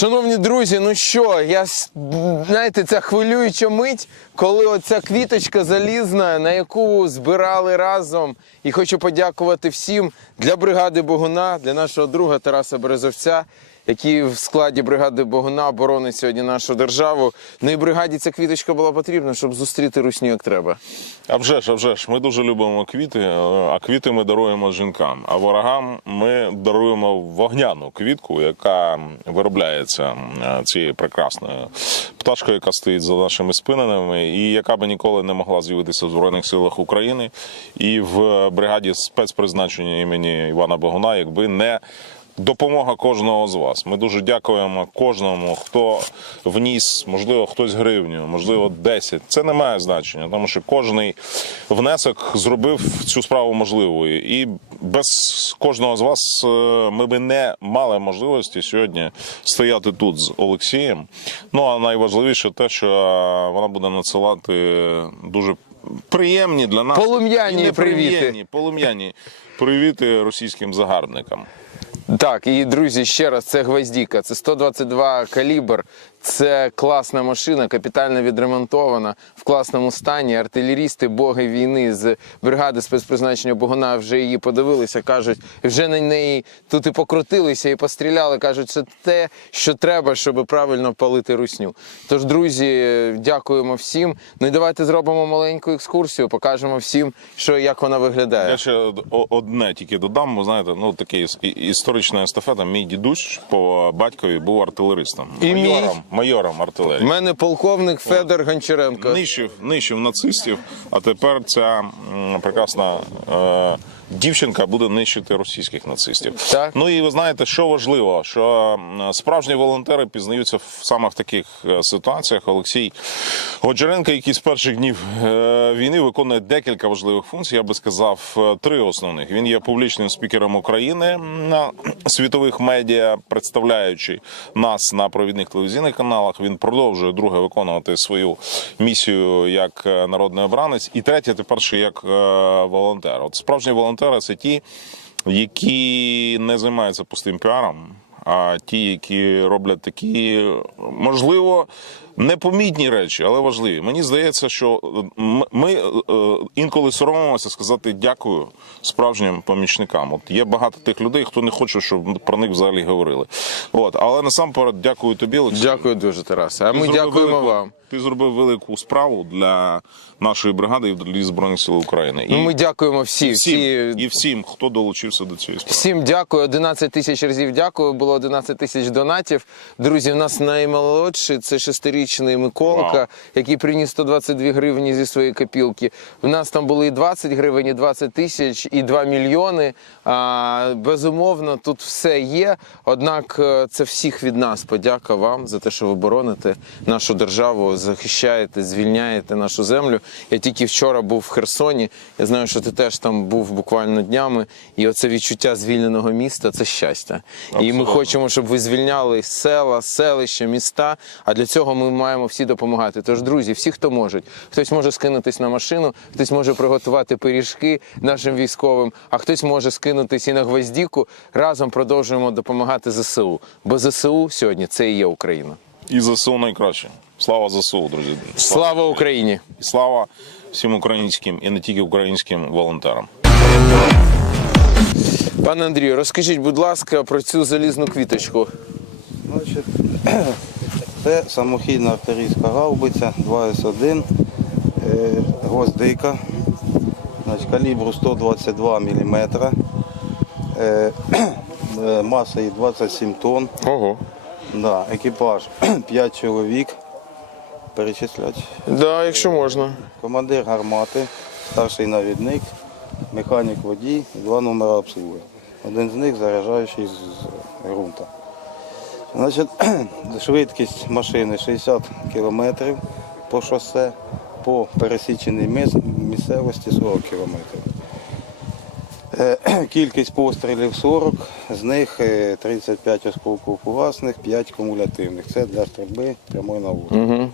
Шановні друзі, ну що, я знаєте, ця хвилююча мить, коли оця квіточка залізна, на яку збирали разом. І хочу подякувати всім для бригади Богуна, для нашого друга Тараса Березовця, який в складі бригади Богуна оборонить сьогодні нашу державу. Ну і бригаді ця квіточка була потрібна, щоб зустріти русню як треба. А вже ж, а вже ж, ми дуже любимо квіти, е, а квіти ми даруємо жінкам. А ворогам ми даруємо вогняну квітку, яка виробляється е, цією прекрасною пташкою, яка стоїть за нашими спинами, і яка би ніколи не могла з'явитися в Збройних силах України і в бригаді спецпризначення імені Івана Богуна, якби не Допомога кожного з вас. Ми дуже дякуємо кожному, хто вніс, можливо, хтось гривню, можливо, 10. Це не має значення, тому що кожний внесок зробив цю справу можливою. І без кожного з вас е, ми би не мали можливості сьогодні стояти тут з Олексієм. Ну а найважливіше те, що вона буде надсилати дуже приємні для нас Полум'яні привіти. полум'яні привіти російським загарбникам. Так, і друзі, ще раз, це гвоздіка, це 122 калібр. Це класна машина, капітально відремонтована, в класному стані. Артилерісти, боги війни з бригади спецпризначення Богуна вже її подивилися. кажуть, вже на неї тут і покрутилися, і постріляли. кажуть, це те, що треба, щоб правильно палити русню. Тож, друзі, дякуємо всім. Ну і давайте зробимо маленьку екскурсію, покажемо всім, що як вона виглядає. Я ще одне тільки додам. Ви знаєте, ну такий історична естафета. Мій дідусь по батькові був артилеристом, І мій. Майором, артилерії. У мене полковник Федор Гончаренко. Нищив, нищив нацистів, а тепер ця прекрасна е, дівчинка буде нищити російських нацистів. Так. Ну і ви знаєте, що важливо, що справжні волонтери пізнаються в саме в таких е, ситуаціях. Олексій Годжаренко, який з перших днів е, війни виконує декілька важливих функцій. Я би сказав, е, три основних. Він є публічним спікером України на світових медіа, представляючи нас на провідних телевізійних каналах. Він продовжує друге виконувати свою місію як народний обранець, і третє, тепер ще як волонтер. От справжні волонтери це ті, які не займаються пустим піаром. А ті, які роблять такі, можливо, непомітні речі, але важливі. Мені здається, що ми е, інколи соромимося сказати дякую справжнім помічникам. От є багато тих людей, хто не хоче, щоб про них взагалі говорили. От, але насамперед дякую тобі, Олексій. Дякую дуже, Тарасе. А ми дякуємо велику- вам. Ти зробив велику справу для нашої бригади і для збройних сил України. І Ну, ми дякуємо всі. всім, всі... і всім, хто долучився до цієї справи. Всім дякую. 11 тисяч разів дякую. Було 11 тисяч донатів. Друзі, в нас наймолодший це шестирічний Миколка, Вау. який приніс 122 гривні зі своєї копілки. В нас там були і 20 гривень, і 20 тисяч, і 2 мільйони. А, безумовно, тут все є. Однак е, це всіх від нас. Подяка вам за те, що ви бороните нашу державу, захищаєте, звільняєте нашу землю. Я тільки вчора був в Херсоні. Я знаю, що ти теж там був буквально днями. І оце відчуття звільненого міста це щастя. І ми хочемо, щоб ви звільняли села, селища, міста. А для цього ми маємо всі допомагати. Тож, друзі, всі, хто можуть, хтось може скинутись на машину, хтось може приготувати пиріжки нашим військовим, а хтось може скинутись і на гвоздіку. Разом продовжуємо допомагати ЗСУ. Бо ЗСУ сьогодні це і є Україна. І ЗСУ найкраще. Слава ЗСУ, друзі. Слава Україні! І слава всім українським і не тільки українським волонтерам. Пане Андрію, розкажіть, будь ласка, про цю залізну квіточку. Значить, це самохідна артилерійська гаубиця 2С1, е, гвоздика, калібру 122 мм, е, е, маса її 27 тонн, Ого. да, екіпаж 5 чоловік, перечислять. Да, якщо можна. Командир гармати, старший навідник, механік водій, два номера обслуги. Один з них заряджаючий з з ґрунта. Значить, швидкість машини 60 км по шосе, по пересіченій місцевості 40 км. Е, Кількість пострілів 40, з них е, 35 осколків фугасних, 5 кумулятивних. Це для стрільби прямої наводки. Угу.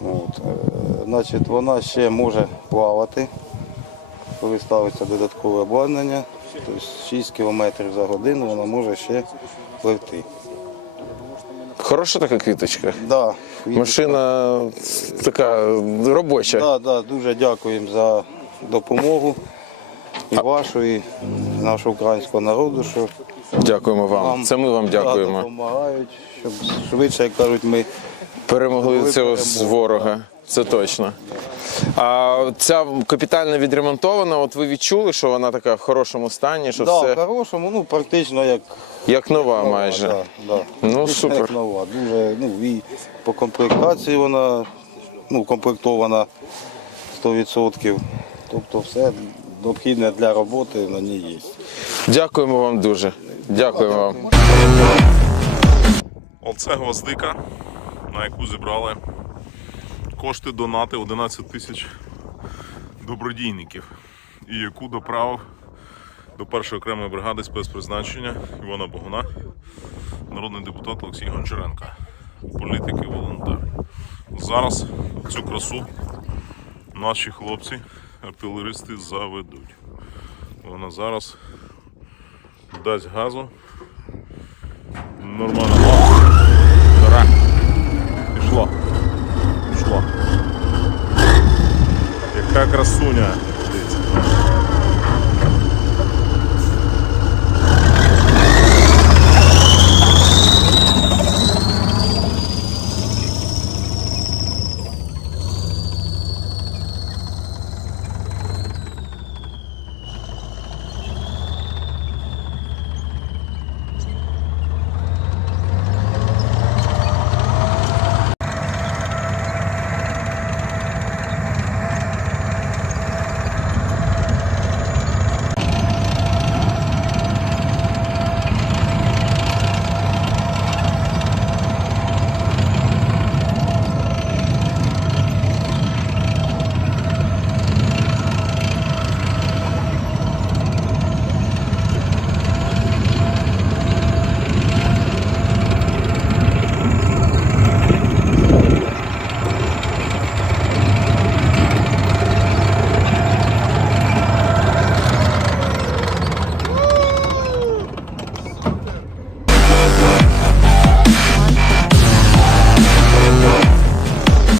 От, е, значить, вона ще може плавати, коли ставиться додаткове обладнання, тобто 6 км за годину вона може ще пливти. Хороша така квіточка. Да, Машина така робоча. Да, да, дуже дякуємо за допомогу і вашу, і нашого українського народу, що Дякуємо вам. нам Це ми вам дякуємо. допомагають, щоб швидше, як кажуть, ми Перемогли цього з ворога. Це точно. А ця капітально відремонтована, от ви відчули, що вона така в хорошому стані, що да, все по-хорошому, ну практично як як нова нова, майже. Да, да. Ну, Практично супер. Як нова. Дуже, ну, і по комплектації вона ну, комплектована 100%. Тобто все необхідне для роботи на ній є. Дякуємо вам дуже. Дякуємо вам. Оце гвоздика, на яку зібрали кошти донати 11 тисяч добродійників, і яку доправив до першої окремої бригади спецпризначення Івана Богуна, народний депутат Олексій Гончаренко, політик і волонтер. Зараз цю красу наші хлопці, артилеристи, заведуть. Вона зараз дасть газу. Нормально. Пішло. Пішло. Яка красуня. Дивіться.